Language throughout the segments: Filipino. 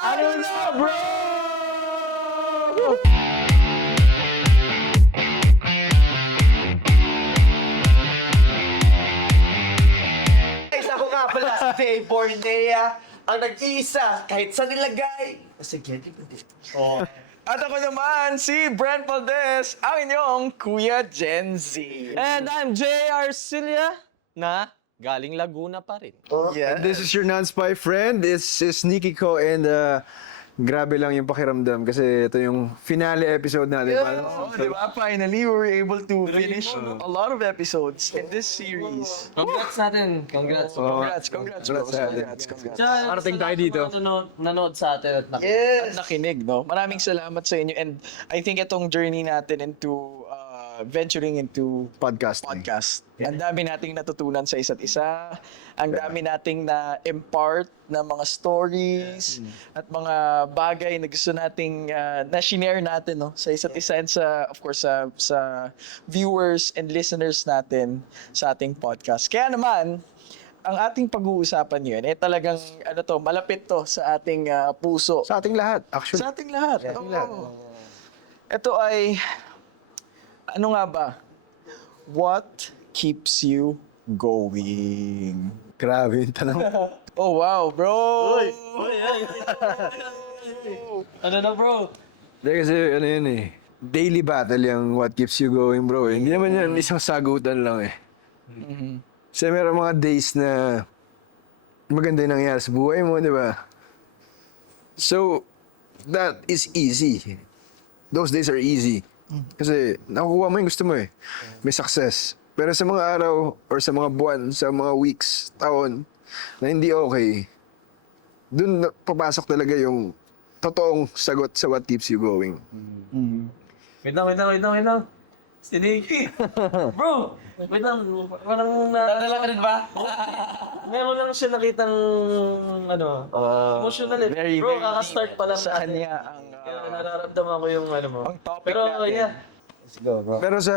Ano na, bro? Guys, ako nga pala si Jay Bornea, ang nag-iisa kahit sa nilagay. Sige, di ba di? Oh. At ako naman, si Brent Valdez, ang inyong Kuya Gen Z. And I'm J.R. Cilia na galing Laguna pa rin. Yeah. This is your non-spy friend. This is Nikiko and grabe lang yung pakiramdam kasi ito yung finale episode natin. Oh, di ba? Finally, we were able to finish a lot of episodes in this series. Congrats natin. Congrats. Congrats, bro. Congrats. Parating tayo dito. Nanood sa atin at At nakinig, no? Maraming salamat sa inyo. And I think itong journey natin into venturing into Podcast. Ang dami nating natutunan sa isa't isa. Ang dami nating na-impart na mga stories at mga bagay na gusto nating na-share natin no, sa isa't isa and sa, of course, sa viewers and listeners natin sa ating podcast. Kaya naman, ang ating pag-uusapan ngayon, talagang malapit to sa ating puso. Sa ating lahat, actually. Sa ating lahat. Oo. Ito ay, ano nga ba? What keeps you going? Grabe yung tanong. Oh, wow, bro! Ano na bro? Hindi kasi ano yun eh. Daily battle yung what keeps you going, bro. Hindi naman yan isang sagutan lang eh. Kasi meron mga days na maganda yung nangyari sa buhay mo, di ba? So, that is easy. Those days are easy. Kasi nakukuha mo yung gusto mo eh. May success. Pero sa mga araw or sa mga buwan, sa mga weeks, taon na hindi okay, dun papasok talaga yung totoong sagot sa what keeps you going. Wait lang. Si Nikki. Bro, wait lang. Parang Nadala ka rin ba? meron lang siya nakitang emotional eh. Very, Bro, very kaka-start pa lang sa natin. kanya ang Kaya nararamdaman ko yung ano mo. ang topic Pero natin. yeah. Pero sa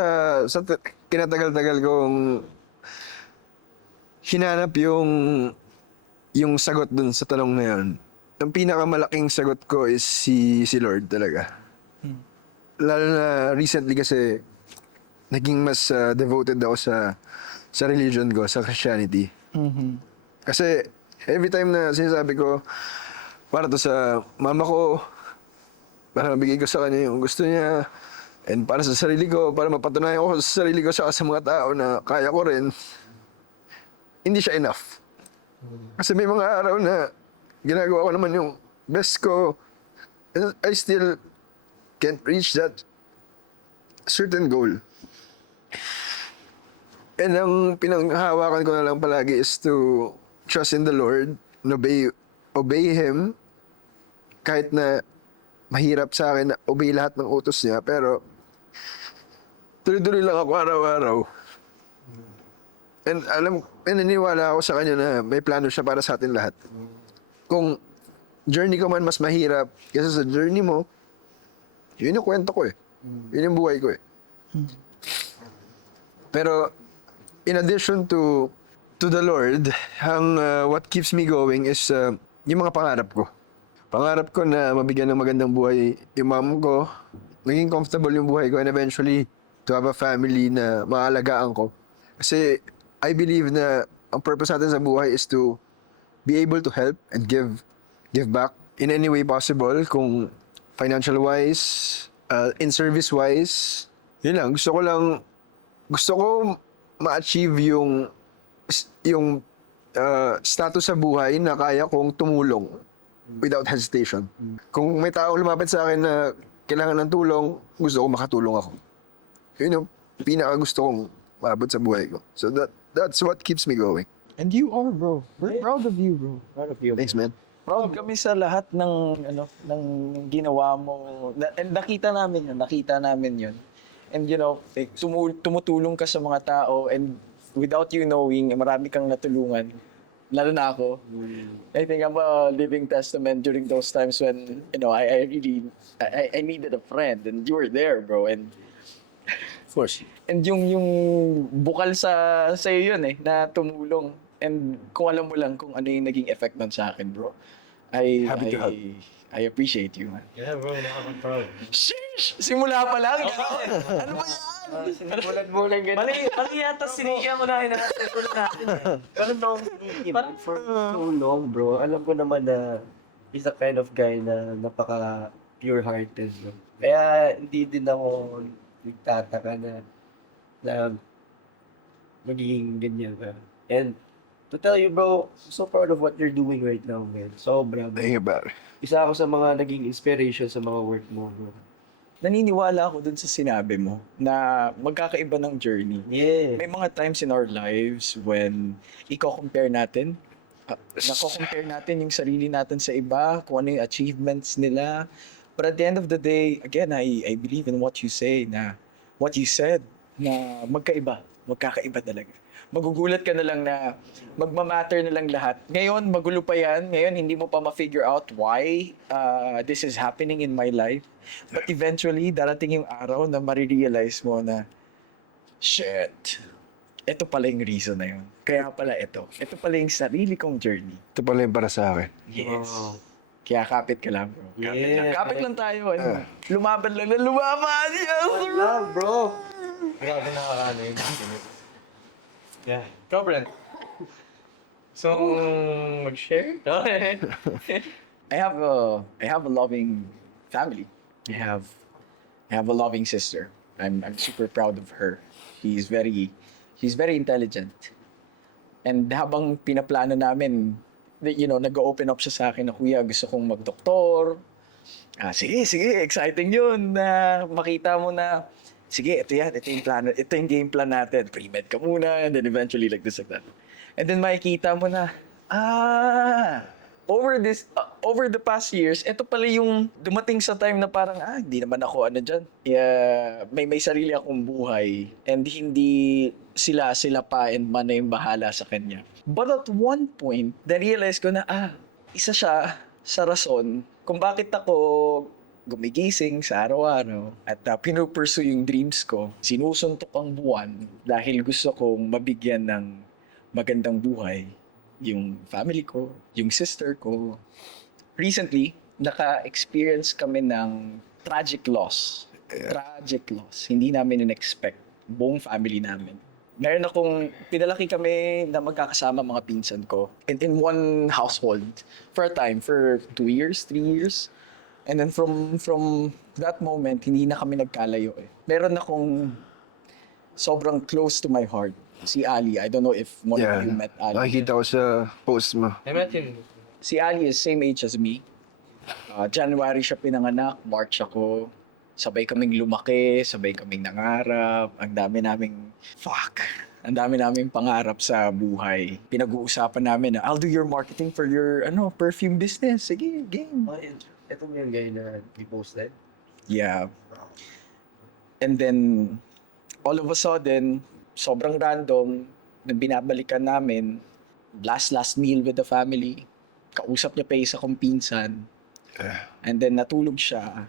kinatagal-tagal kong hinanap yung sagot dun sa tanong na yun, ang pinakamalaking sagot ko is si Lord talaga. Lalo na recently kasi naging mas devoted ako sa religion ko, sa Christianity. Kasi every time na sinasabi ko, para to sa mama ko, para mabigay ko sa kanya yung gusto niya, and para sa sarili ko, para mapatunayan ko sa sarili ko sa mga tao na kaya ko rin, hindi siya enough. Kasi may mga araw na ginagawa ko naman yung best ko, and I still can't reach that certain goal. And ang pinanghawakan ko na lang palagi is to trust in the Lord, and obey Him, kahit na mahirap sa akin na obey lahat ng utos niya, pero tuloy-tuloy lang ako araw-araw. And naniniwala ako sa kanya na may plano siya para sa atin lahat. Kung journey ko man mas mahirap kaysa sa journey mo, yun yung kwento ko eh. Yun yung buhay ko eh. Pero in addition to the Lord, ang what keeps me going is yung mga pangarap ko. Pangarap ko na mabigyan ng magandang buhay yung mom ko, naging comfortable yung buhay ko, and eventually to have a family na maalagaan ko. Kasi I believe na ang purpose natin sa buhay is to be able to help and give back in any way possible, kung financial wise, in service wise. Yun lang, gusto ko ma-achieve yung status sa buhay na kaya kong tumulong without hesitation. Kung may taong lumapit sa akin na kailangan ng tulong, gusto ko makatulong ako. Yun yung pinaka gusto kong maabot sa buhay ko. So that's what keeps me going. And you are, bro. We're proud of you, bro. Thanks, man. Proud kami sa lahat ng ginawa mo. And nakita namin yun. And like, tumutulong ka sa mga tao, and without you knowing, marami kang natulungan. Lalo na ako. I think I'm a living testament during those times when, I really needed a friend, and you were there, bro. And Of course. And yung bukal sa iyo yun na tumulong. And kung alam mo lang kung ano yung naging effect nun sa akin, bro. Happy to help. I appreciate you, man. Yeah, bro. Nakaka-proud. Sheesh! Simula pa lang. Ano ba yan? Sinimulan mo lang ganun. Mali yata sinigyan mo na inaasal natin. Ganun na akong thinking for so long, bro. Alam ko naman na he's a kind of guy na napaka pure-hearted, bro. Kaya hindi din ako nagtataka na magiging ganyan ka. And to tell you, bro, I'm so proud of what you're doing right now, man. Sobra, bro. Thank you, pare. Isa ako sa mga naging inspiration sa mga work mo, bro. Naniniwala ako dun sa sinabi mo na magkakaiba ng journey. Yeah. May mga times in our lives when i-compare natin, nako-compare natin yung sarili natin sa iba, kung ano yung achievements nila. But at the end of the day, again, I believe in what you say na, what you said, na magkakaiba talaga. Magugulat ka na lang na magmamatter na lang lahat. Ngayon, magulo pa yan. Ngayon, hindi mo pa ma-figure out why this is happening in my life. But eventually, darating yung araw na marirealize mo na, shit, ito pala yung reason na yun. Kaya pala ito. Ito pala yung sarili kong journey. Ito pala yung para sa akin. Yes. Wow. Kaya kapit ka lang, bro. Kapit Yeah. lang. Kapit lang tayo. Ano? Lumaban lang na lumaban. Yes, bro. Love, bro. Grabe nakakaano yun. Yeah. Go, Brent. So, mag-share? I have a loving family. I have a loving sister. I'm super proud of her. She's very intelligent. And habang pinaplano namin, nag-open up siya sa akin na, kuya, gusto kong magdoktor. Sige, exciting yun na makita mo na, sige, ito yung plan, ito yung game plan natin. Pre-med ka muna, and then eventually like this, like that. And then makikita mo na, over the past years, ito pala yung dumating sa time na parang, hindi naman ako ano dyan. May sarili akong buhay, and hindi sila pa and man na yung bahala sa kanya. But at one point, na-realize ko na, isa siya sa rason kung bakit ako gumigising sa araw-araw at pinupursue yung dreams ko. Sinusuntok ang buwan dahil gusto kong mabigyan ng magandang buhay yung family ko, yung sister ko. Recently, naka-experience kami ng tragic loss. Tragic loss. Hindi namin in-expect. Buong family namin. Meron akong, pinalaki kami na magkakasama mga pinsan ko in one household for a time, for 2 years, 3 years. And then from that moment, hindi na kami nagkalayo eh. Meron akong sobrang close to my heart. Si Ali, I don't know if one of you met Ali. Nakikita ko sa post mo. I met him. Si Ali is same age as me. January siya pinanganak, March ako. Sabay kaming lumaki, sabay kaming nangarap. Ang dami naming pangarap sa buhay. Pinag-uusapan namin na, I'll do your marketing for your perfume business. Sige, game. Ito mo yung guy na i-posted? Yeah. And then, all of a sudden, sobrang random, nang binabalikan namin, last meal with the family. Kausap niya pa isa kong pinsan. And then natulog siya.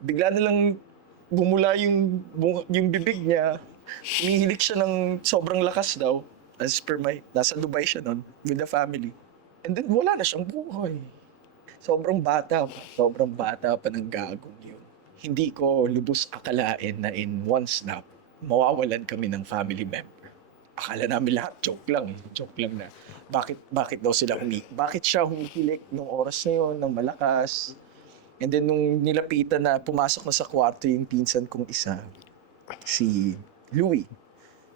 Bigla na lang bumula yung bibig niya. Umihilik siya ng sobrang lakas daw. As per nasa Dubai siya nun with the family. And then wala na siyang buhay. Sobrang bata pa ng gagong yun. Hindi ko lubos akalain na in one snap, mawawalan kami ng family member. Akala namin lahat joke lang na bakit daw sila bakit siya humihilik nung oras na yun, ng malakas. And then nung nilapitan na pumasok na sa kwarto yung pinsan kong isa, si Louie,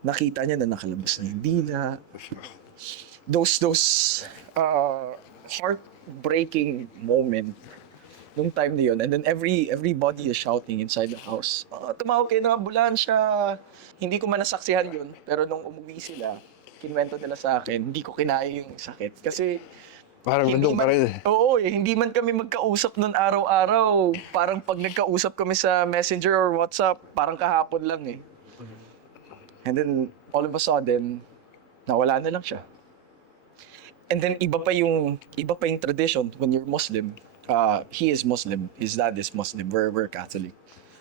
nakita niya na nakalabas na yung dila. Those heartbreaking moment nung time na yun. And then everybody is shouting inside the house. Tumawag kayo ng ambulansya. Hindi ko man nasaksihan yun, pero nung umuwi sila, kinwento nila sa akin, hindi ko kinaya yung sakit. Kasi Parang nandun pa rin. Oo, hindi man kami magkausap nun araw-araw. Parang pag nagkausap kami sa Messenger or WhatsApp, parang kahapon lang eh. And then, all of a sudden, nawala na lang siya. And then, iba pa yung tradition when you're Muslim. He is Muslim. His dad is Muslim. We're Catholic.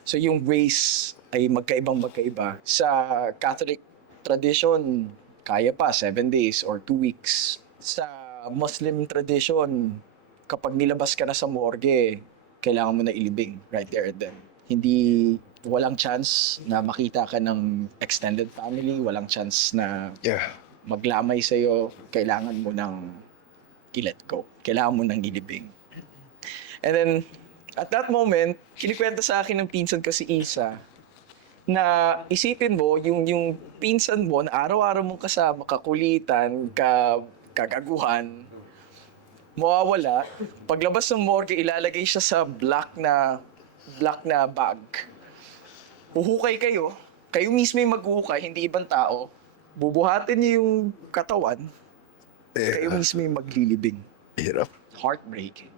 So, yung race ay magkaiba. Sa Catholic tradition, kaya pa 7 days or 2 weeks. Sa Muslim tradition, kapag nilabas ka na sa morgue, kailangan mo na ilibing right there and then. Hindi, walang chance na makita ka ng extended family, walang chance na Yeah. maglamay sa'yo, kailangan mo nang i-let go. Kailangan mo nang ilibing. And then, at that moment, kinikwento sa akin ng pinsan ko si Isa, na isipin mo, yung pinsan mo na araw-araw mong kasama, kakulitan, kagaguhan, mawawala. Paglabas ng morgue, ilalagay siya sa black na bag. Huhukay kayo. Kayo mismo yung maghuhukay, hindi ibang tao. Bubuhatin niyo yung katawan. Kayo mismo yung maglilibing. Hirap. Heartbreaking.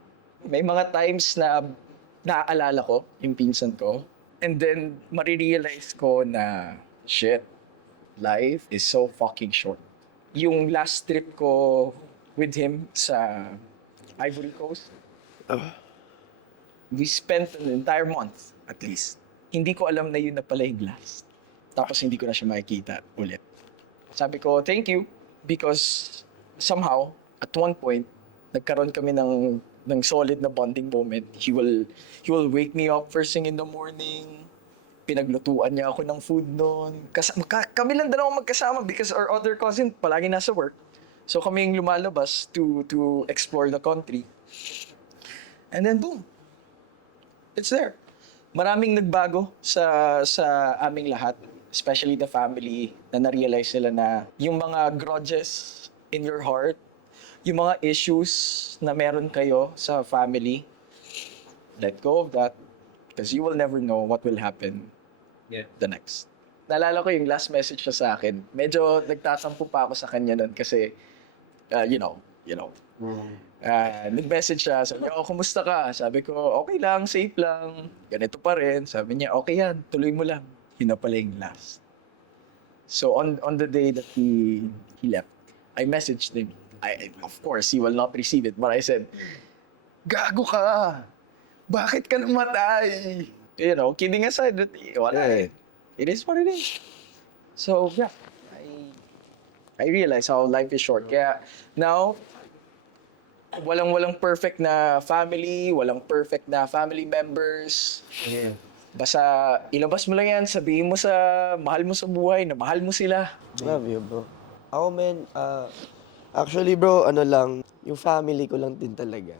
May mga times na naaalala ko yung pinsan ko. And then, marirealize ko na, shit, life is so fucking short. Yung last trip ko with him sa Ivory Coast, we spent an entire month, at least. Hindi ko alam na yun na pala yung last. Tapos hindi ko na siya makikita ulit. Sabi ko, thank you, because somehow, at one point, nagkaroon kami ng solid na bonding moment. He will wake me up first thing in the morning. Pinaglutuan niya ako ng food noon. Kami lang dalawa magkasama because our other cousin palagi nasa work. So kami yung lumalabas to explore the country. And then boom. It's there. Maraming nagbago sa aming lahat, especially the family, na na-realize nila na yung mga grudges in your heart, yung mga issues na meron kayo sa family, let go of that because you will never know what will happen the next. Naalala ko yung last message siya sa akin. Medyo nagtatampo pa ako sa kanya nun kasi, you know. Nag-message siya, sabi niya, kumusta ka? Sabi ko, okay lang, safe lang, ganito pa rin. Sabi niya, okay yan, tuloy mo lang. Yun na pala yung last. So on the day that he left, I messaged him. Of course, he will not receive it, but I said, gago ka! Bakit ka namatay? You know, kidding aside, wala eh. It is what it is. So, yeah, I realize how life is short. Kaya now, walang perfect na family, walang perfect na family members. Yeah. Basta ilabas mo lang yan, sabihin mo sa mahal mo sa buhay na mahal mo sila. Love you, bro. Ako, men, actually, bro, ano lang, yung family ko lang din talaga.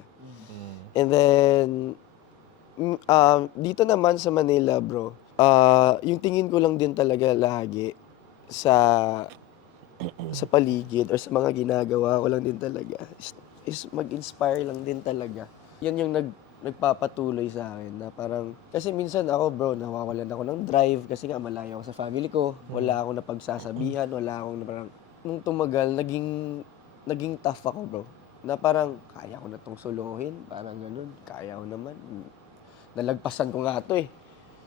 And then, dito naman sa Manila, bro, yung tingin ko lang din talaga lagi sa paligid or sa mga ginagawa ko lang din talaga is mag-inspire lang din talaga. Yan yung nagpapatuloy sa akin na parang, kasi minsan ako, bro, nawawalan ako ng drive kasi nga malayo ako sa family ko, wala akong napagsasabihan, wala akong parang, nung tumagal, naging tough ako, bro. Na parang, kaya ko na tong suluhin, parang ganun, kaya ko naman. Nalagpasan ko nga to eh,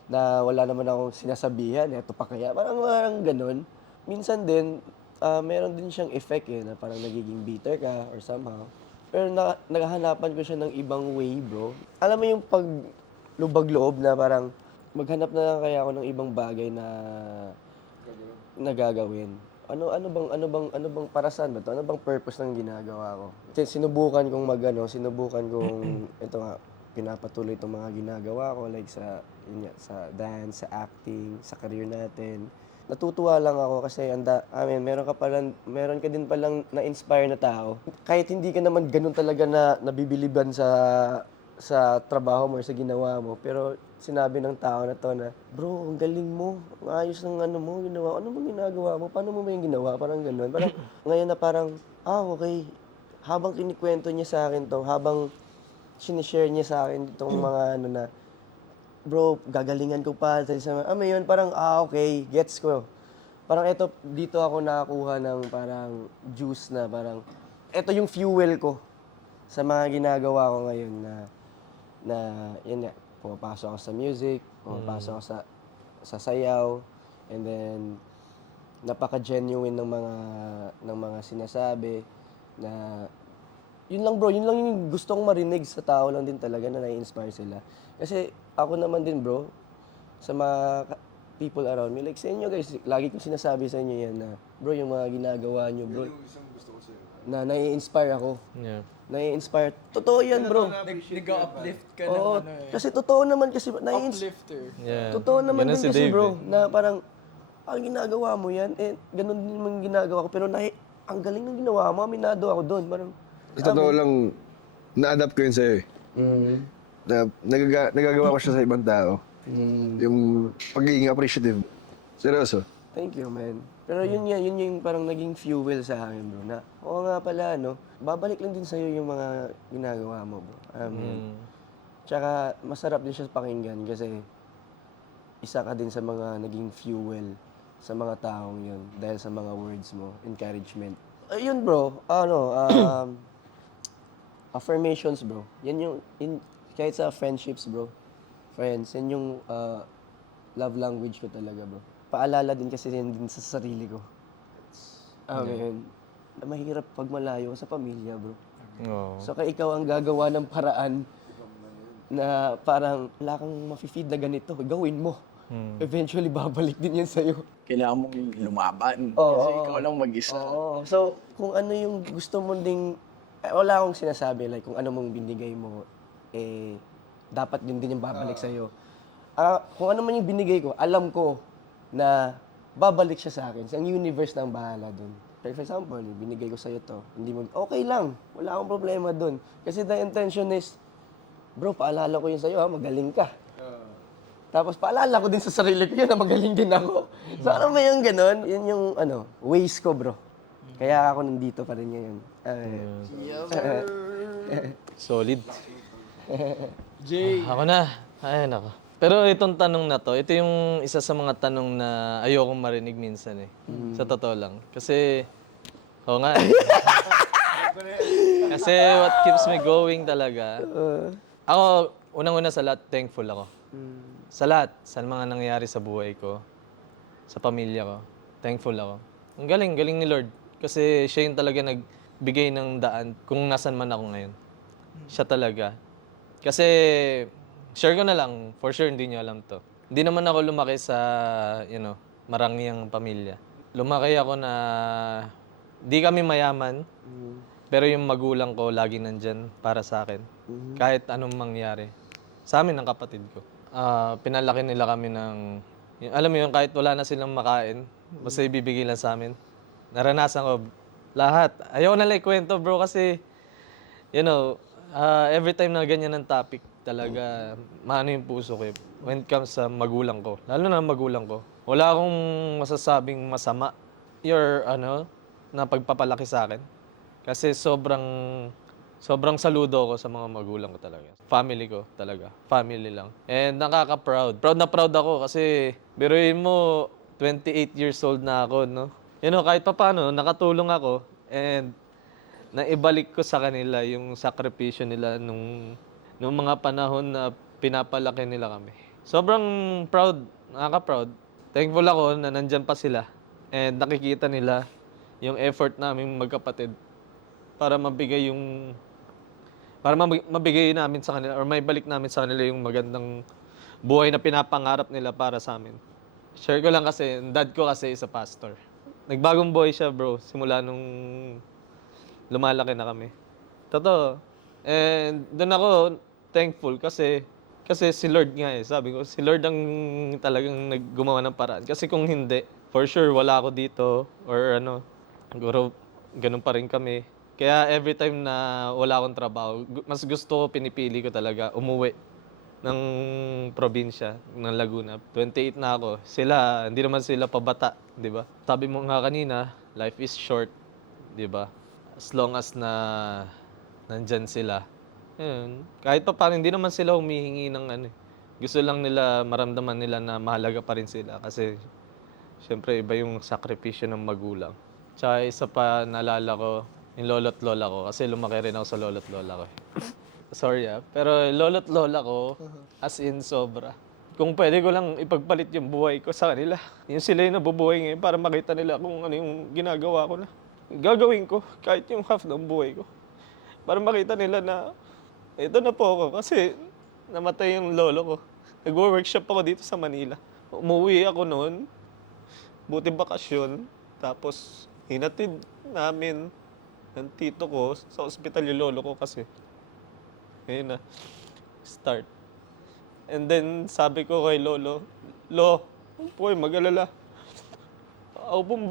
na wala naman akong sinasabihan, eto pa kaya, parang ganun. Minsan din, meron din siyang effect eh, na parang nagiging bitter ka or somehow. Pero naghahanapan ko siya ng ibang way, bro. Alam mo yung paglubag-loob na parang maghanap na lang kaya ako ng ibang bagay na gagawin. Ano bang para saan ba to? Ano bang purpose ng ginagawa ko? Sinubukan kong ito nga pinapatuloy itong mga ginagawa ko like sa dance, sa acting, sa career natin. Natutuwa lang ako kasi meron ka din palang na-inspire na tao. Kahit hindi ka naman ganun talaga na nabibiliban sa trabaho mo or sa ginawa mo, pero sinabi ng tao na to na, bro, ang galing mo, ang ayos ng ginawa. Ano bang ginagawa mo? Paano mo ba yung ginawa? Parang ganun. Parang ngayon na parang, okay. Habang kinikwento niya sa akin to, habang sinishare niya sa akin itong mga na, bro, gagalingan ko pa. Yun, parang, okay, gets ko. Parang dito ako nakakuha ng parang juice na parang, ito yung fuel ko sa mga ginagawa ko ngayon na yun nga, pumapasok ako sa music, pumapasok ako sa sayaw, and then, napaka-genuine ng mga sinasabi na, yun lang bro, yun lang yung gusto kong marinig sa tao lang din talaga na nai-inspire sila. Kasi ako naman din bro, sa mga people around me. Like sa inyo guys, lagi kong sinasabi sa inyo yan na, bro, yung mga ginagawa nyo, bro, na nai-inspire ako. Yeah. Nai-inspire. Totoo yan, bro. Nag-uplift ka Oo, ng ano eh. kasi totoo naman kasi, Uplifter. Yeah. totoo naman Ganun din si kasi, Dave, bro, eh. na parang, ang ginagawa mo yan, eh, ganun din naman yung ginagawa ko, pero ang galing ng ginawa mo, aminado ako doon. Parang, Sa totoo lang, na-adapt ko yun sa'yo eh. Na, nagagawa ko siya sa ibang tao. Yung pagiging appreciative. Seryoso. thank you, man. Pero yun yung parang naging fuel sa akin, bro, na, oo nga pala, no, babalik lang din sa'yo yung mga ginagawa mo, bro. Tsaka, masarap din siya pakinggan kasi isa ka din sa mga naging fuel sa mga taong yun dahil sa mga words mo, encouragement. Ayun, bro, affirmations, bro. Yan yung, kahit sa friendships, bro, friends, yan yung love language ko talaga, bro. Paalala din kasi yan din sa sarili ko. Amen. Na mahirap pag malayo sa pamilya, bro. Oo. So kaya ikaw ang gagawa ng paraan na parang wala kang mafe-feed na ganito, gawin mo. Eventually, babalik din yan sa'yo. Kailangan mong lumaban. Oo. Kasi ikaw lang mag-isa. Oo. So, kung ano yung gusto mo ding, wala akong sinasabi, like kung ano mong binigay mo, eh, dapat din yung babalik sa'yo. Kung ano man yung binigay ko, alam ko na babalik siya sa akin. Ang universe na ang bahala dun. For example, binigay ko sa'yo to, hindi mo, okay lang, wala akong problema dun. Kasi the intention is, bro, paalala ko yun sa'yo ha, magaling ka. Tapos paalala ko din sa sarili ko yun na magaling din ako. So ano ba yung ganun? Yun yung ways ko, bro. Kaya ako nandito pa rin ngayon. Solid. Jay. Ako na. Ay, nako. Pero itong tanong na to, ito yung isa sa mga tanong na ayokong marinig minsan eh. Sa totoo lang. Kasi, oo nga eh. Kasi what keeps me going talaga. Ako, unang-una sa lahat, thankful ako. Sa lahat, sa mga nangyayari sa buhay ko, sa pamilya ko, thankful ako. Ang galing ni Lord. Kasi siya yung talaga nagbigay ng daan kung nasan man ako ngayon. Siya talaga. Kasi, share ko na lang, for sure hindi niyo alam to. Hindi naman ako lumaki sa, marangyang pamilya. Lumaki ako na, di kami mayaman, pero yung magulang ko lagi nandyan para sa akin. Kahit anong mangyari. Sa amin, ng kapatid ko. Pinalaki nila kami ng, alam mo yun, kahit wala na silang makain, basta ibibigay lang sa amin. Naranasan ko lahat. Ayoko na lang ikwento, bro, kasi, every time na ganyan ng topic, talaga, maano yung puso ko eh. When it comes sa magulang ko, lalo na magulang ko, wala akong masasabing masama na pagpapalaki sa akin. Kasi sobrang saludo ako sa mga magulang ko talaga. Family ko talaga. Family lang. And nakaka-proud. Proud na proud ako kasi biruin mo, 28 years old na ako, no? Kahit papaano, nakatulong ako and naibalik ko sa kanila yung sakripisyo nila nung mga panahon na pinapalaki nila kami. Sobrang proud, nakaka-proud. Thankful ako na nandyan pa sila and nakikita nila yung effort namin magkapatid para mabigay namin sa kanila or may balik namin sa kanila yung magandang buhay na pinapangarap nila para sa amin. Share ko lang kasi, dad ko kasi isa pastor. Nagbagong buhay siya, bro, simula nung lumalaki na kami. Totoo. And doon ako thankful kasi si Lord nga eh. Sabi ko, si Lord ang talagang naggumawa ng paraan. Kasi kung hindi, for sure wala ako dito or siguro ganun pa rin kami. Kaya every time na wala akong trabaho, mas gusto ko, pinipili ko talaga umuwi ng probinsya ng Laguna. 28 na ako. Sila, hindi naman sila pabata, di ba? Sabi mo nga kanina, life is short, di ba? As long as na nandyan sila. Yun. Kahit pa parang hindi naman sila humihingi ng Gusto lang nila, maramdaman nila na mahalaga pa rin sila. Kasi, syempre, iba yung sakripisyo ng magulang. Tsaka isa pa naalala ko, yung lolo't lola ko. Kasi lumaki rin ako sa lolo't lola ko. Sorry pero lolo't lola ko, as in sobra. Kung pwede ko lang ipagpalit yung buhay ko sa kanila. Yung sila yung nabubuhay ngayon para makita nila kung ano yung ginagawa ko na. Gagawin ko kahit yung half ng buhay ko. Para makita nila na ito na po ako kasi namatay yung lolo ko. Nag-workshop ako dito sa Manila. umuwi ako noon. Buti bakasyon. Tapos, hinatid namin ng tito ko sa ospital yung lolo ko kasi. Ayun na, start. And then, sabi ko kay lolo, Lo, puy, mag-alala. Ako pong,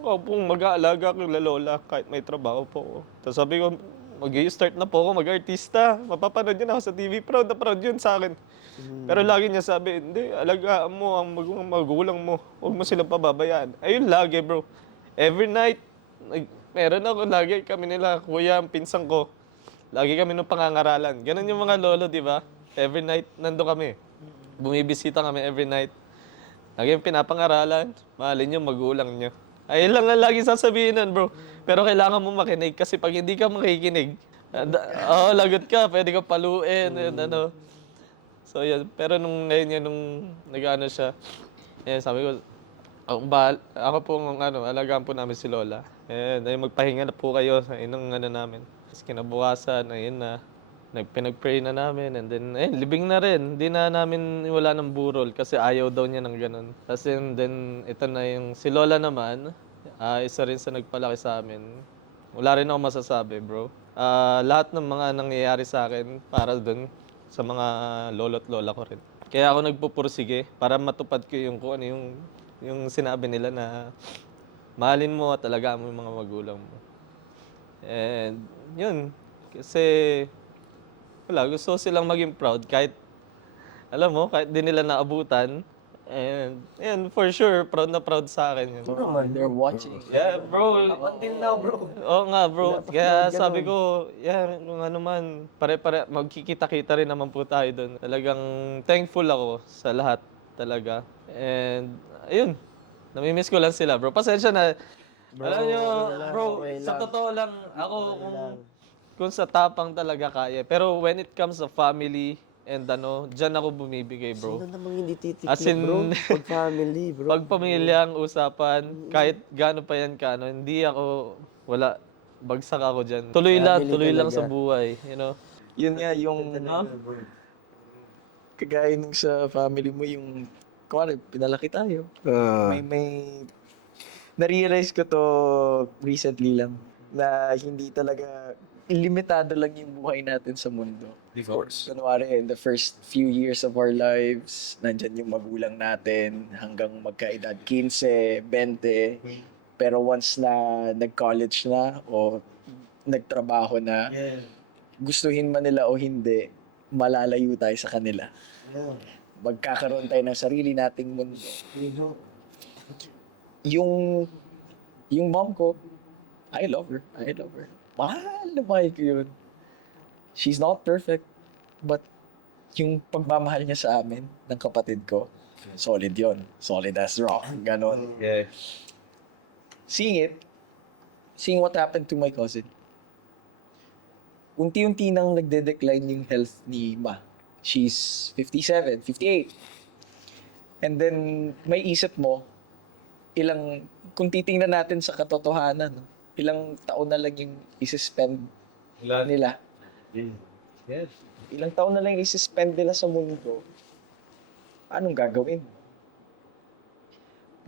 ako pong mag-aalaga kay lola kahit may trabaho po ako. Tapos sabi ko, mag-i-start na po ako mag-artista. Mapapanood yun ako sa TV. Proud na proud yun sa akin. Pero lagi niya sabi, hindi, alagaan mo ang magulang mo. Huwag mo silang pababayaan. Ayun lagi, bro. Every night, meron ako lagi kami nila, kuya, ang pinsang ko. Lagi kami nung pangangaralan. Ganun yung mga lolo, di ba? Every night, nando kami. Bumibisita kami every night. Lagi yung pinapangaralan. Mahalin yung magulang nyo. Ayun lang ang lagi sasabihin nun, bro. Pero kailangan mo makinig kasi pag hindi ka makikinig, lagot ka, pwede ka paluin, and ano. So, yun. Pero nung ngayon yun, nung nag-ano siya, sabi ko, ako po, alagaan po namin si Lola. Ayun, magpahinga na po kayo sa inong namin. Tapos kinabukasan, ayun na, pinag-pray na namin, and then, libing na rin. Hindi na namin wala ng burol kasi ayaw daw niya ng ganun. Tapos then, ito na yung, si Lola naman, isa rin sa nagpalaki sa amin. Wala rin ako masasabi, bro. Lahat ng mga nangyayari sa akin para dun sa mga lolo't lola ko rin. Kaya ako nagpupursige para matupad ko yung kung ano yung sinabi nila na mahalin mo at alagaan mo yung mga magulang mo. And yun, kasi wala, gusto silang maging proud kahit, alam mo, kahit di nila naabutan. And yun, for sure, proud na proud sa akin yun. They're watching. Yeah, bro. Until now, bro. Oo nga, bro. Kaya sabi ko, kung ano man, pare-pare, magkikita-kita rin naman po tayo doon. Talagang thankful ako sa lahat talaga. And, ayun, namimiss ko lang sila, bro. Pasensya na. Alam nyo, bro, sa totoo lang, ako kung sa tapang talaga kaya. Pero when it comes to family, and dyan ako bumibigay, bro. Sino namang hindi titikip, As in, bro? Pag family, bro. Pag pamilya ang usapan, kahit gaano pa yan hindi ako, wala, bagsak ako dyan. Tuloy lang sa buhay, you know? Yun nga, yung, kagaya nung sa family mo, yung, kumari, pinalaki tayo. May na-realize ko to recently lang, na hindi talaga, limitado lang yung buhay natin sa mundo. Of course. Kunwari, in the first few years of our lives, nandyan yung magulang natin hanggang magkaedad 15, 20. Pero once na nag-college na o nagtrabaho na, gustuhin man nila o hindi, malalayo tayo sa kanila. Magkakaroon tayo ng sarili nating mundo. Yung mom ko, I love her. Mahal na mahal ko yun. She's not perfect, but yung pagmamahal niya sa amin, ng kapatid ko, solid yon, solid as rock, ganon. Yeah. Seeing what happened to my cousin, unti-unti nang nagde-decline yung health ni Ma. She's 57, 58. And then, may isip mo, kung titingnan natin sa katotohanan, ilang taon na lang yung isi-spend nila. Yes. Ilang taon na lang yung isi-spend nila sa mundo. Anong gagawin?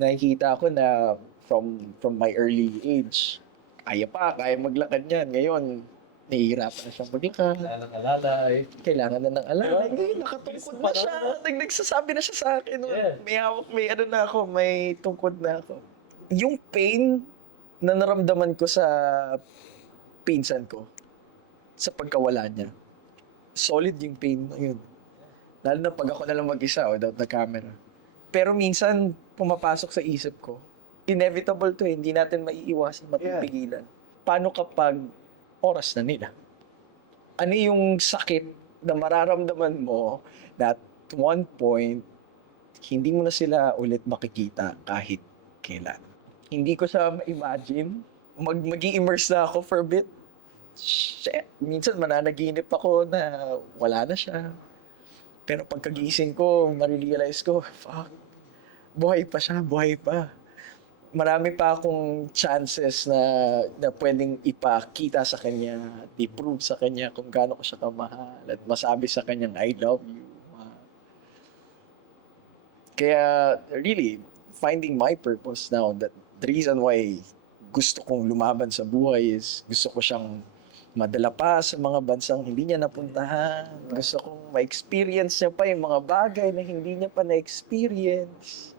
Nakikita ko na from my early age, kaya maglakad yan. Ngayon, nahihirapan na siyang maglakad. Kailangan na ng alalay. Ngayon, nakatungkod na siya. Nagsasabi na siya sa akin. May hawak, may tungkod na ako. Yung pain na naramdaman ko sa pinsan ko, sa pagkawala niya, solid yung pain na yun. Lalo na pag ako na lang mag-isa without the camera. Pero minsan, pumapasok sa isip ko, inevitable to, hindi natin maiiwasan, mapipigilan. Paano kapag oras na nila? Ano yung sakit na mararamdaman mo that at one point, hindi mo na sila ulit makikita kahit kailan? Hindi ko siya ma-imagine. Mag-i-immerse na ako for a bit. Shit. Minsan mananaginip ako na wala na siya. Pero pagkagising ko, marirealize ko, fuck, buhay pa siya, buhay pa. Marami pa akong chances na pwedeng ipakita sa kanya, i-prove sa kanya kung gaano ko siya kamahal at masabi sa kanya, I love you. Kaya really, finding my purpose now, that the reason why gusto kong lumaban sa buhay is gusto ko siyang madala pa sa mga bansang hindi niya napuntahan. Gusto kong ma-experience niya pa yung mga bagay na hindi niya pa na-experience.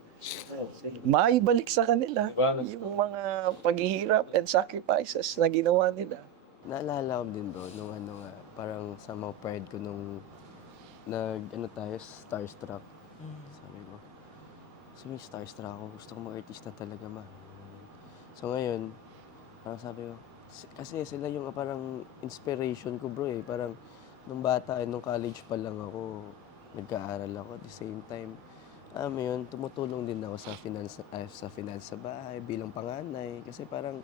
Maibalik sa kanila yung mga paghihirap and sacrifices na ginawa nila. Naalala ko din bro, nung ano nga, parang sa mga pride ko nung tayo, starstruck. Sabi ko, starstruck ako, gusto ko mag-artista talaga ma. So ngayon, parang sabi ko, kasi sila yung parang inspiration ko bro eh. Parang nung bata, nung college pa lang ako, nag-aaral ako at the same time. Yun, tumutulong din ako sa finance sa bahay bilang panganay. Kasi parang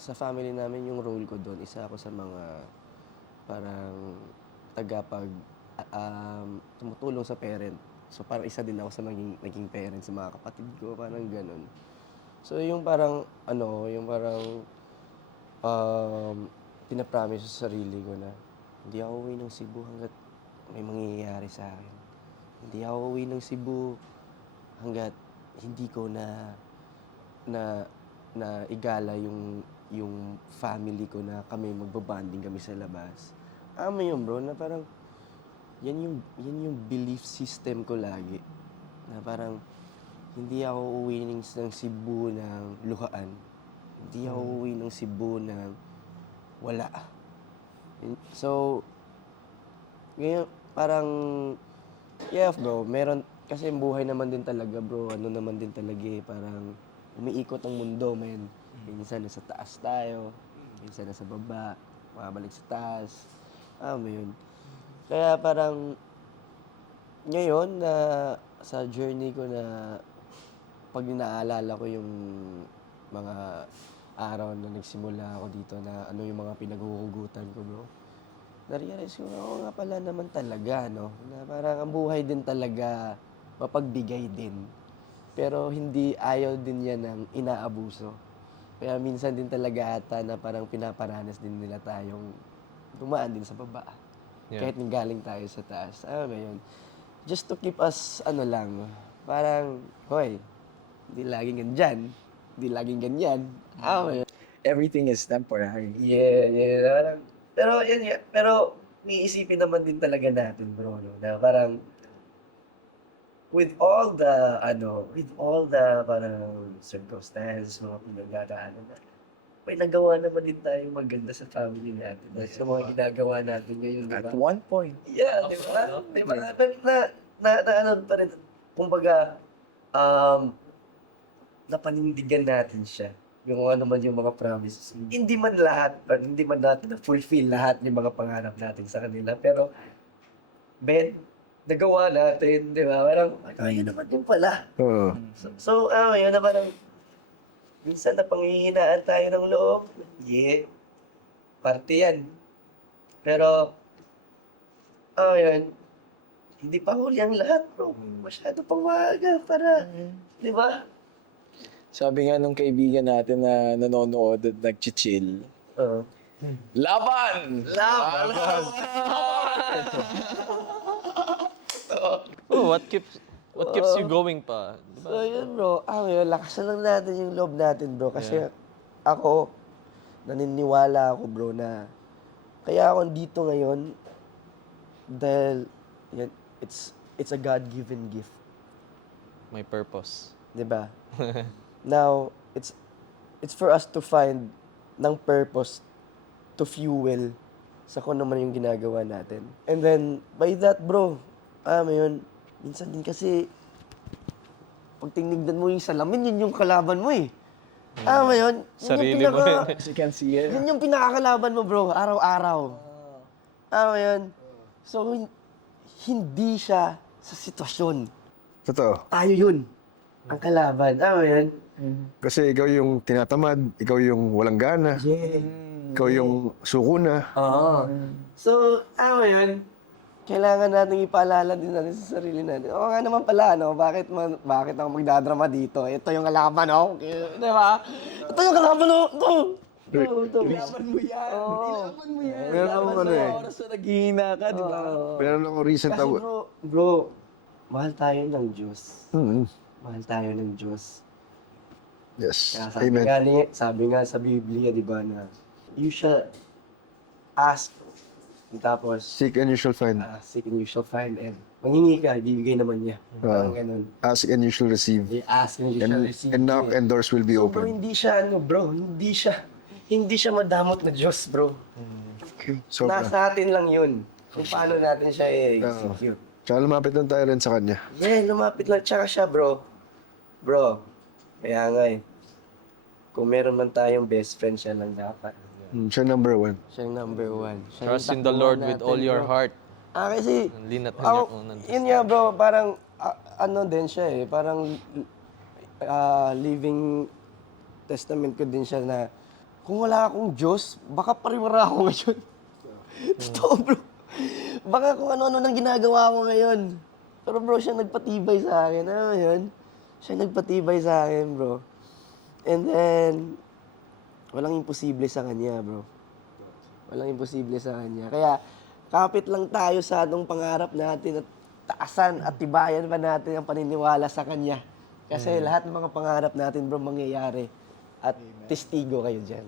sa family namin yung role ko doon, isa ako sa mga parang tumutulong sa parent. So parang isa din ako sa naging parent sa mga kapatid ko, parang ganun. So yung parang pinapromise sa sarili ko na hindi ako uwi ng Cebu hanggat may mangyayari sa akin. Hindi ako uwi ng Cebu hanggat hindi ko na igala yung family ko na kami magbabanding kami sa labas. Yun bro, na parang yan yung belief system ko lagi. Na parang hindi ako uuwi ng Cebu ng luhaan. Hindi ako uuwi ng Cebu ng wala. So, ngayon parang yeah bro, meron kasi yung buhay naman din talaga bro, ano naman din talaga eh, parang umiikot ang mundo men. Minsan nasa taas tayo, minsan nasa baba, makabalik sa taas. Yun. Kaya parang ngayon na sa journey ko na pag inaalala ko yung mga araw na nagsimula ako dito na ano yung mga pinaghuhugutan ko bro. Na-realize ko, oo nga pala naman talaga, no? Na parang ang buhay din talaga mapagbigay din. Pero hindi ayaw din yan ng inaabuso. Kaya minsan din talaga ata na parang pinaparanas din nila tayong dumaan din sa baba. Yeah. Kahit galing tayo sa taas. Yun. Just to keep us, parang, hoy, hindi laging ganyan. Hindi laging ganyan. Yun. Everything is temporary. Yeah. Pero iisipin naman din talaga natin, bro, no, na parang with all the parang circumstances, mga pinagdadaanan na, may nagawa naman din tayo maganda sa family natin. Sa mga ginagawa natin ngayon, di ba? At one point. Yeah, di ba? Di ba? Pero ano pa rin, kumbaga, napanindigan natin siya. Yung ano man yung mga promises. Hindi man natin na-fulfill lahat yung mga pangarap natin sa kanila. Pero, Ben, nagawa natin, di ba? Parang, kaya naman din pala. Oo. So, yun na parang, minsan na panghihinaan tayo ng loob. Yeah. Parte yan. Pero, yun. Hindi pa huli ang lahat, bro. Masyado pang maaga para, di ba? Sabi nga nung kaibigan natin na nanonood at nag-chill, Laban! Oh, what keeps you going pa? Diba? So yun bro, yun, lakasan lang natin yung loob natin bro. Kasi ako, naniniwala ako bro na kaya ako dito ngayon dahil yan, it's a God-given gift. My purpose. Diba? Now, it's for us to find ng purpose to fuel sa kung naman yung ginagawa natin. And then, by that bro, yun, minsan din kasi, pag tinignan mo yung salamin, yun yung kalaban mo eh. Yun, Sarili mo yun. as you can see it. yun yung pinakakalaban mo bro, araw-araw. Yun. So, hindi siya sa sitwasyon. Totoo. Tayo yun. Ang kalaban. Yun. Kasi ikaw yung tinatamad, ikaw yung walang gana, Yeah. ikaw yung suko na. So, yun. Kailangan natin ipaalala din natin sa sarili natin. Oo nga naman pala, no? Bakit ako magdadrama dito? Ito yung kalaban, no? Di ba? Ito yung kalaban, no? Ito. Ilaban mo yan. Ilaban mo yan. Meron akong ano eh. Oras na naghihina ka, di ba? Meron ako recent Kasi bro, mahal tayo ng Diyos. Mm. Mahal tayo ng Diyos. Yes. Kaya Amen. sabi nga sa Biblia, di ba, na you shall ask, tapos Seek and you shall find. seek and you shall find, and manghingi ka, bibigay naman niya. Parang ganun. Ask and you shall receive. You ask and you shall And, receive. and knock and doors will be So, bro, open. hindi siya madamot na Diyos, bro. Sobra. Nasa atin lang yun. Kung paano natin siya i-execute. Tsaka lumapit lang tayo rin sa kanya. Yeah, lumapit lang. Tsaka siya, bro. Bro, kaya nga kung meron man tayong best friend, siya lang dapat. Siya number 1. Siya yung number 1. Siya Trust in the Lord with all your heart. Kasi, Lean not on ako, your own understanding. yun nga bro, parang, ano din siya parang living testament ko din siya na, kung wala akong Diyos, baka pariwara ako ngayon. Totoo bro. Baka kung ano-ano nang ginagawa ko ngayon. Pero bro, siya nagpatibay sa akin. Ano yun? Siya nagpatibay sa akin, bro. And then, walang imposible sa kanya, bro. Walang imposible sa kanya. Kaya, kapit lang tayo sa anong pangarap natin at taasan at tibayan pa natin ang paniniwala sa kanya. Kasi lahat ng mga pangarap natin, bro, mangyayari. At testigo kayo dyan.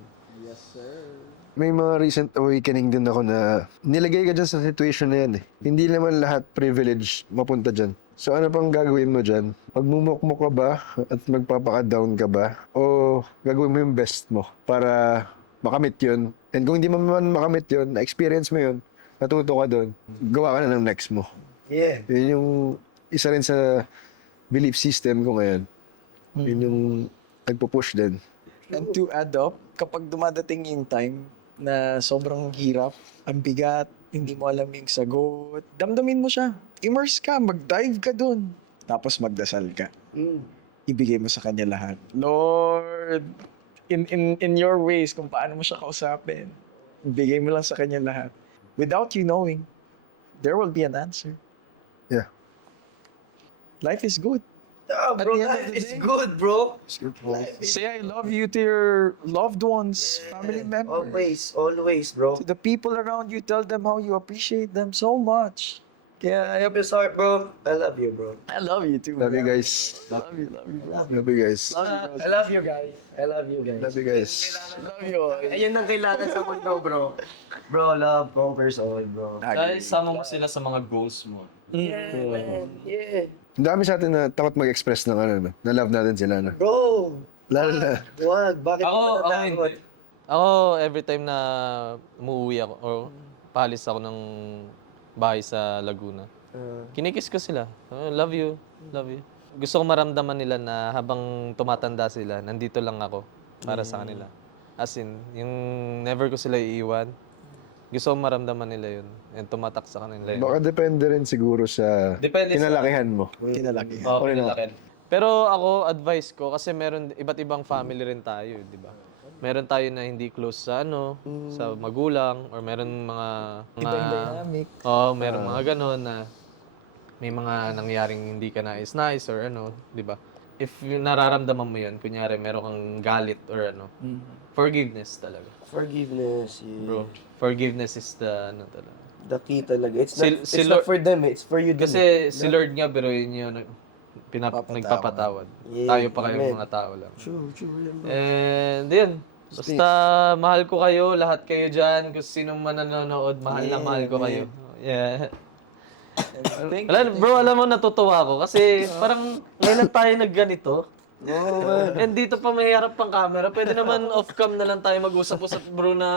May mga recent awakening din ako na nilagay ka dyan sa situation na yan eh. Hindi naman lahat privilege mapunta dyan. So ano pang gagawin mo dyan? Magmumukmuk ka ba at magpapaka-down ka ba? O gagawin mo yung best mo para makamit yun? And kung hindi mo man makamit yun, na-experience mo yun, natuto ka doon, gawa ka na ng next mo. Yeah. Yun yung isa rin sa belief system ko ngayon. Yun yung nagpo-push din. And to add up, kapag dumadating yung time na sobrang hirap, ang bigat, hindi mo alam yung sagot, damdamin mo siya. Immerse ka, mag-dive ka dun. Tapos magdasal ka. Ibigay mo sa kanya lahat. Lord, in your ways, kung paano mo siya kausapin, ibigay mo lang sa kanya lahat. Without you knowing, there will be an answer. Yeah. Life is good. Ah, bro, At the end of life the is day- good, bro. Say I love you to your loved ones, family members. Always, bro. To the people around you, tell them how you appreciate them so much. Kaya, Help your heart, bro. I love you, bro. I love you too. Love you bro. guys. Love you, love you. Love you guys. I love you, guys. I love you, guys. Love you guys. Love you all. Ayun ang kailangan sa mundo, bro. Bro, love conquers all, bro. Dahil sama mo sila sa mga goals mo. Yeah, man. Yeah. Ang dami sa atin na takot mag-express ng ano, na love natin sila. No? Bro, Lalo na. wag. Bakit Ako, mo ako natakot? hindi. Ako, every time na umuwi ako or palis ako ng bahay sa Laguna, kinikis ko sila. Love you, love you. Gusto ko maramdaman nila na habang tumatanda sila, nandito lang ako para sa kanila. As in, yung never ko sila iiwan. Gusto ko maramdaman nila yun. And tumatak sa kanila yun. Baka depende rin siguro sa Depende sa- kinalakihan mo. Kinalaki. Oo, pinalaki. Pero ako, advice ko, kasi meron iba't ibang family rin tayo, di ba? Meron tayo na hindi close sa sa magulang, or meron mga... Iba-ibang dynamic. Oo, meron mga ganon na may mga nangyaring hindi ka nais-nais or di ba? If yung nararamdaman mo yun, kunyari meron kang galit or forgiveness talaga. Forgiveness, yeah. Bro, forgiveness is the, talaga. The key talaga. It's Si- not, si it's not Lord- for them, it's for you. din. Kasi si Lord nga, pero yun yung nagpapatawad. Yeah, Tayo pa kayong amen. mga tao lang. True, yan, bro. And yun, basta mahal ko kayo, lahat kayo dyan, kung sino man nanonood, mahal na mahal ko kayo. Yeah. Thank Wala, bro, alam mo, natutuwa ako kasi parang ngayon lang tayo nagganito. Oo, man. And dito pa may harap pang camera, pwede naman off-cam na lang tayo mag-usap-usap, bro, na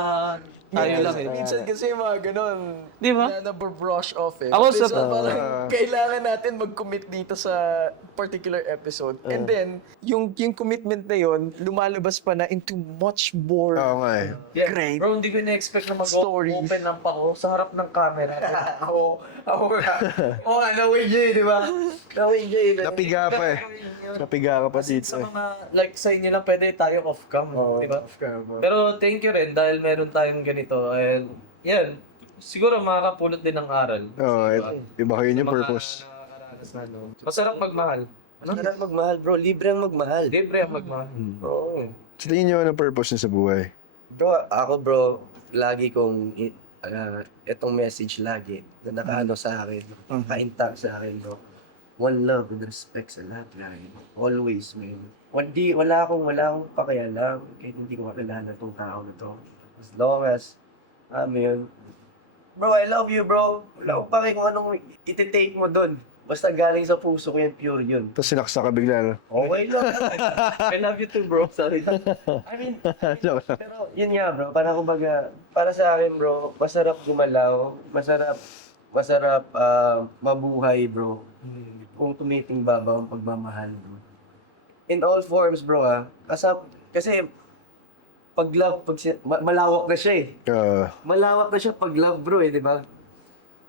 tayo lang eh. Minsan kasi yung mga ganon, Di ba? na brush off eh. Ako sa- Minsan parang kailangan natin mag-commit dito sa particular episode. And then, yung commitment na yon lumalabas pa na into much more Oo nga eh. great. Bro, hindi ko na-expect na Stories. mag-open ng pako sa harap ng camera. Ako nga. Oo nga, na-enjoy, di ba? Na-enjoy. Napiga pa eh. Napiga ka pa dito Sa eh. mga, like sa inyo lang, pwede tayo off-cam, di ba? Pero thank you rin dahil meron tayong ganito. And yan, siguro makakapulot din ng aral. Oo, iba kayo yung Mga purpose. nakakaranas na, no? Masarap magmahal. Sarap magmahal, bro. Libre ang magmahal. Libre ang magmahal. Oo. Sa tingin nyo, anong purpose niya sa buhay? Bro, ako bro, lagi kong itong message lagi na nakaano sa akin, naka-intact sa akin, bro. one love and respect sa lahat. Like, always, man. Wala akong pakialam kahit hindi ko kakilala itong tao na to. As long as, yun. Bro, I love you, bro. Wala akong paki kung anong iti-take mo dun. Basta galing sa puso ko yan, pure yun. Tapos sinaksa ka bigla, no? Okay lang. I love you too, bro. Sorry. I mean, pero yun nga, bro. Kumbaga, para sa akin, bro, masarap gumalaw. Masarap mabuhay, bro. Kung tumitingba ba ang pagmamahal, bro. In all forms, bro, kasi pag love, malawak na siya eh. Malawak na siya pag love, bro, di ba?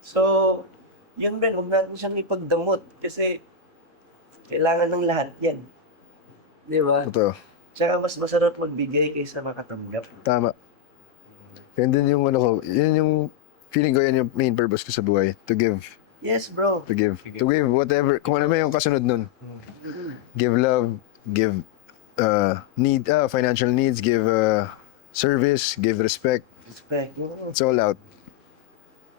So, yun, Ben, huwag natin siyang ipagdamot kasi kailangan ng lahat yan. Di ba? Totoo. Tsaka mas masarap magbigay kaysa makatanggap. Tama. Yan din yung ano ko, yun yung feeling ko, yan yung main purpose ko sa buhay. To give. Yes, bro. To give. To give whatever, kung ano man yung kasunod nun. Give love, give financial needs, give service, give respect. Respect. It's all out.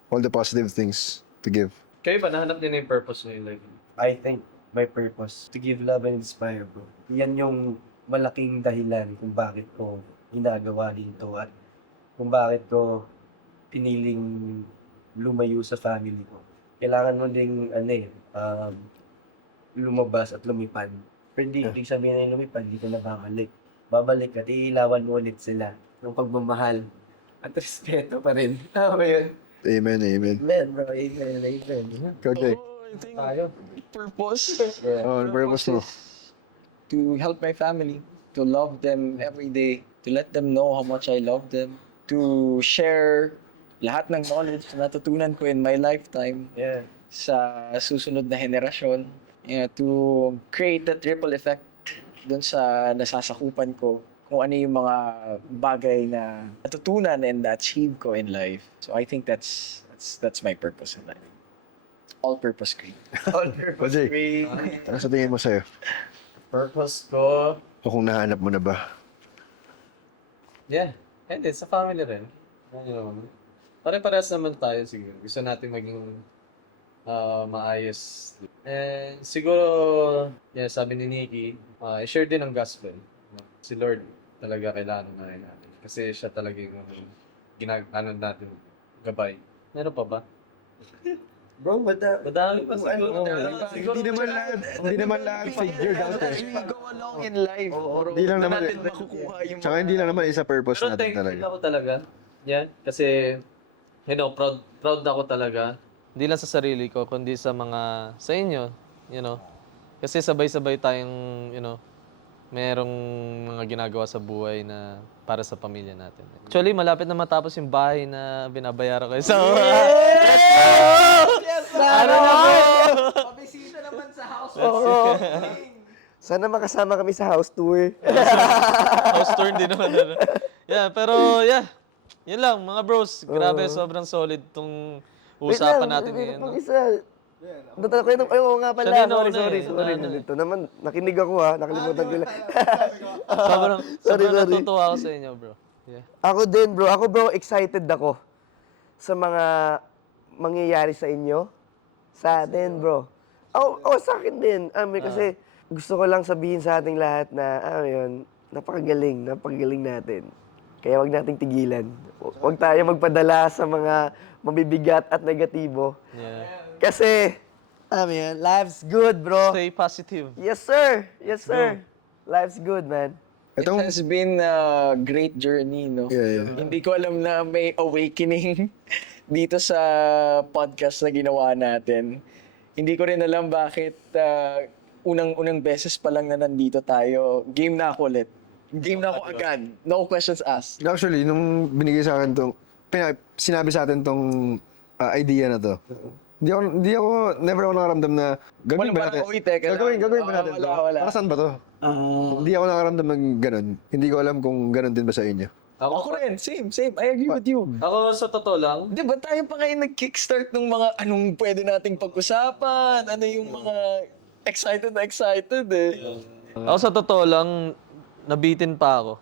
All the positive things to give. Kayo ba, nahanap din na yung purpose nyo in life? I think my purpose, to give love and inspire, bro. Yan yung malaking dahilan kung bakit ko ginagawa dito at kung bakit ko piniling lumayo sa family ko. Kailangan mo ding, lumabas at lumipad. Pero hindi ibig sabihin na yung lumipad, hindi ka na babalik. Babalik at iilawan mo ulit sila ng pagmamahal at respeto pa rin. Tama yun? Amen, amen. Amen, bro. Amen, amen. Okay. I think Tayo. purpose Yeah. Oh, ano purpose mo? to help my family, to love them every day, to let them know how much I love them, to share lahat ng knowledge na natutunan ko in my lifetime Yeah. sa susunod na henerasyon, to create that ripple effect dun sa nasasakupan ko, kung ano yung mga bagay na natutunan and na-achieve ko in life. So I think that's my purpose in life. All-purpose creed. All purpose Jay. free. Ano sa tingin mo sa'yo? Purpose ko? O kung nahanap mo na ba? Yeah. Hindi, sa family rin. Pare-parehas naman tayo siguro. Gusto natin maging maayos. And siguro, yeah, sabi ni Nikki, i-share din ang gospel. Si Lord talaga kailangan na rin natin. Kasi siya talaga yung natin gabay. Meron pa ba? Bro, Madami pa siguro. Hindi naman lahat figured out eh. As we go along in life, bro, Hindi lang na naman natin makukuha yung Tsaka hindi lang naman isa purpose Pero natin thankful talaga. ako talaga. Yan. Kasi, proud ako talaga. Hindi lang sa sarili ko, kundi sa sa inyo, Kasi sabay-sabay tayong, merong mga ginagawa sa buhay na para sa pamilya natin. Actually, malapit na matapos yung bahay na binabayaran ko sa Pabisita naman sa house. Sana makasama kami sa house tour. house tour din naman. Yeah, pero yun lang mga bros. Grabe, sobrang solid tong usapan natin ngayon. Pag isa, oo nga pala. Kanina Sorry, una sorry, eh. sorry. Dito naman, nakinig ako nakalimutan ko lang. Sobrang natutuwa ako sa inyo, bro. Yeah. Ako din, bro. Bro, excited ako sa mga mangyayari sa inyo. Sa atin, bro. Sa akin din. Kasi gusto ko lang sabihin sa ating lahat na, napakagaling natin. Kaya wag nating tigilan. Wag tayo magpadala sa mga mabibigat at negatibo. Yeah. Kasi, life's good, bro. Stay positive. Yes, sir. Yes, sir. Life's good, man. It has been a great journey, no? Yeah. Hindi ko alam na may awakening dito sa podcast na ginawa natin. Hindi ko rin alam bakit unang beses pa lang na nandito tayo. Game na ako ulit. Game na ako agad. No questions asked. Actually, nung binigay sa akin sinabi sa atin tong idea na to, never ako nakaramdam na gagawin ba natin? Gagawin ba natin to? Wala. Para saan ba to? Hindi ako nakaramdam ng ganun. Hindi ko alam kung ganun din ba sa inyo. Ako rin. Same. I agree with you. Ako sa totoo lang, Di ba tayo pa ngayon nag-kickstart ng mga anong pwede nating pag-usapan? Ano yung mga excited eh. Ako sa totoo lang, nabitin pa ako.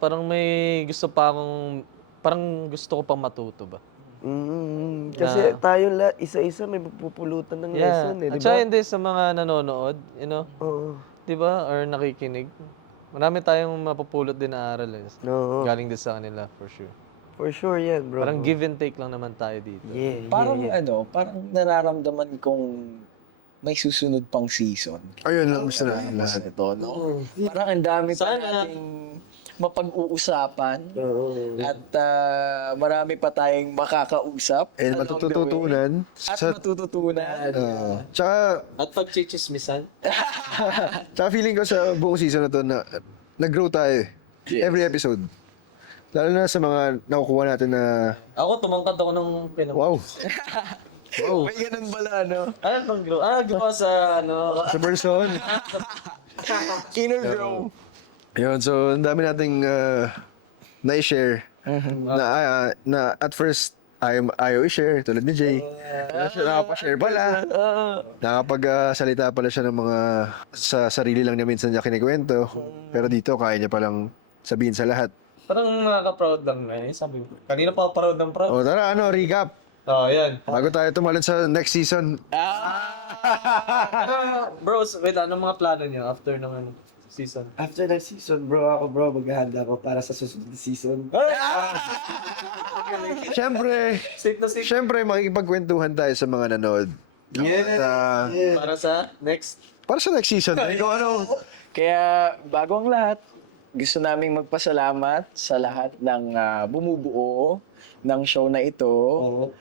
Parang may gusto pa akong, parang gusto ko pang matuto ba. Kasi tayong isa-isa may pupulutan ng lesson eh, At di saka ba? hindi sa mga nanonood, Oo. di ba? Or nakikinig. Marami tayong mapupulot din na aral eh. Oo. Galing din sa kanila, for sure. For sure yan, bro. Parang give and take lang naman tayo dito. Yeah, Parang yeah. parang nararamdaman kong may susunod pang season. Ayun lang gusto na Mas lahat. ito, no? Parang ang dami pa Sana. nating mapag-uusapan. Oo. At marami pa tayong makakausap. And along the way. matututunan. At matututunan. Tsaka, At pagchichismisan, tsaka feeling ko sa buong season na to na nag-grow tayo eh. Every episode. Lalo na sa mga nakukuha natin na, ako tumangkad ako ng wow, May ganun pala, no? Ano bang grow? Gawa sa sa person. Inner grow. Yun, so ang dami nating na-share. Na at first, ayaw i-share, tulad ni Jay. Nakapag-share pala. Nakapag-salita pala siya ng mga sa sarili lang niya minsan niya kinikwento. Pero dito, kaya niya palang sabihin sa lahat. parang nakaka-proud lang na eh. Sabi ko, kanina pa ako proud ng proud. O tara, Recap. Yan. Bago tayo tumalon sa next season. Bros, wait, anong mga plano niyo after ng season? After ng season, bro, maghahanda ako para sa susunod na season. Siyempre, Safe na safe. siyempre makikipagkwentuhan tayo sa mga nanood. At, Para sa next. para sa next season, ikaw ano? Kaya bago ang lahat, gusto naming magpasalamat sa lahat ng bumubuo ng show na ito.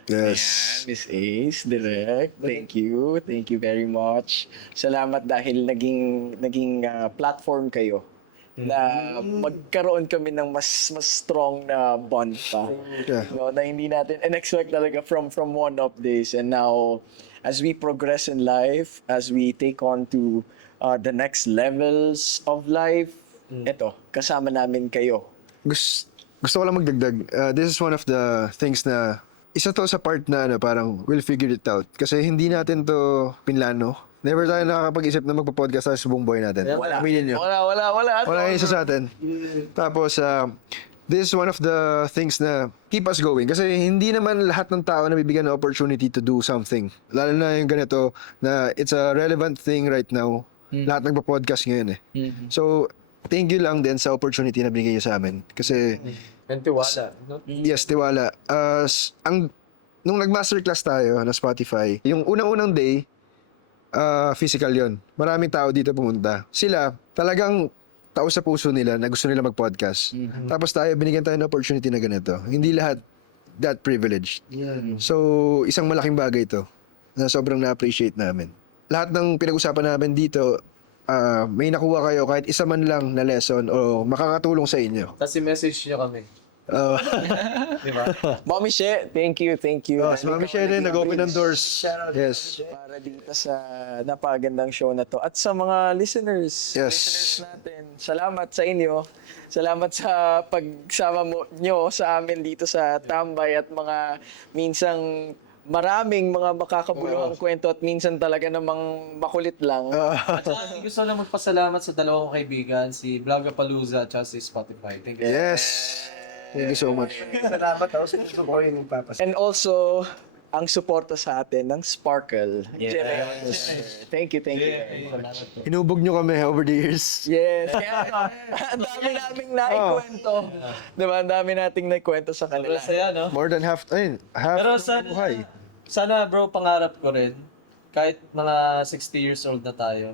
Yes. Miss Ace, Direct, thank you. Thank you very much. Salamat dahil naging platform kayo na magkaroon kami ng mas strong na bond pa. Yeah. No, na hindi natin in-expect talaga from one of this. And now, as we progress in life, as we take on to the next levels of life, eto, kasama namin kayo. Gusto ko lang magdagdag. This is one of the things na isa to sa part na parang we'll figure it out. Kasi hindi natin to pinlano. Never tayo nakakapag-isip na magpa-podcast tayo sa buong buhay natin. Aminin nyo. Wala. Wala yung isa sa atin. Tapos, this is one of the things na keep us going. Kasi hindi naman lahat ng tao na bibigyan ng opportunity to do something. Lalo na yung ganito, na it's a relevant thing right now. Lahat nagpa-podcast ngayon eh. So, thank you lang din sa opportunity na binigay niyo sa amin. Kasi, And tiwala. No? yes, tiwala. Nung nag-masterclass tayo na Spotify, yung unang-unang day, physical yon. Maraming tao dito pumunta. Sila, talagang tao sa puso nila na gusto nila mag-podcast. Tapos tayo, binigyan tayo ng opportunity na ganito. Hindi lahat that privileged. So, isang malaking bagay ito na sobrang na-appreciate namin. Lahat ng pinag-usapan namin dito, may nakuha kayo kahit isa man lang na lesson o makakatulong sa inyo. Tapos i-message niyo kami. Di ba? Mommy She, thank you. Si Mami Shea rin, nag-open ng doors. Yes. Para dito sa napagandang show na to. At sa mga listeners natin, salamat sa inyo. Salamat sa pagsama nyo sa amin dito sa Tambay at mga minsang maraming mga makakabuluhang kwento at minsan talaga namang makulit lang. At saka, gusto lang magpasalamat sa dalawang kaibigan, si Vlogapalooza at si Spotify. Thank you. Yes. Thank you so much. Salamat ako sa gusto ko yung papas. And also, ang suporta sa atin ng Sparkle. Thank you. Hinubog nyo kami over the years. Yes. Kaya, ang dami naming naikwento. Diba? Ang dami nating naikwento sa kanila. Saya, no? More than half Pero ng buhay. sana bro, pangarap ko rin, kahit mga 60 years old na tayo,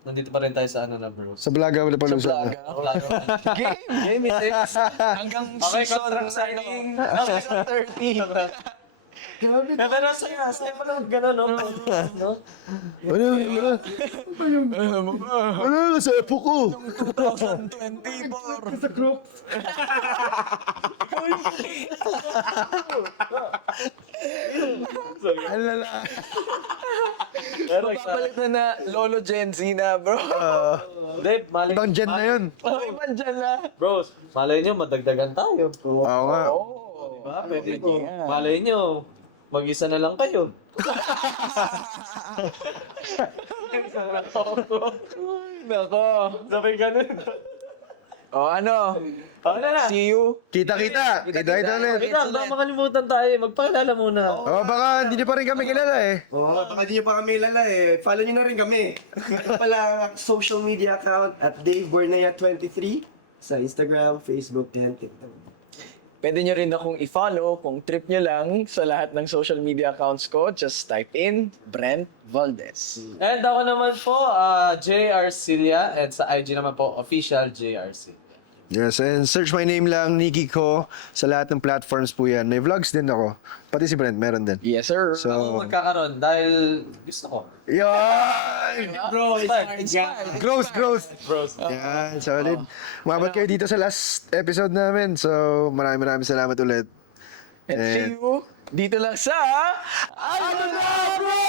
nandito pa rin tayo sa bro. Sa Blaga, wala pa lusa. Game is hanggang Okay, season contract signing. season 30. Pero saya mo lang gano'n, no? Ano? Sa epo ko. 2024. Sa group. Alala. Papalit na Lolo Gen Z na, bro. Dave, malay Ibang gen na yun. Ibang dyan na. Bros, malay nyo, madagdagan tayo. Oo nga. Oh. Diba? Pwede ko. Malay nyo, mag-isa na lang kayo. Nako. Sabay ganun. O ano? See you. Kita-kita ulit. Wait lang, baka makalimutan tayo. Magpakilala muna. Oh, baka hindi niyo pa rin kami kilala eh. Oo, baka di nyo pa kami kilala eh. Follow nyo na rin kami. Ito pala ang social media account at Dave Bornea 23 sa Instagram, Facebook, and TikTok. Pwede nyo rin akong i-follow kung trip nyo lang sa lahat ng social media accounts ko. Just type in Brent Valdez. And ako naman po, JR Cilia. And sa IG naman po, official JR Cilia. Yes, and search my name lang, Nikki Ko, sa lahat ng platforms po yan. May vlogs din ako. Pati si Brent, meron din. Yes, sir. Ako So, magkakaroon dahil gusto ko. yan! Bro, inspired. Growth! Bros. Yan, solid. Umabot kayo dito sa last episode namin. So, maraming salamat ulit. And see you dito lang sa... Ano na, bro?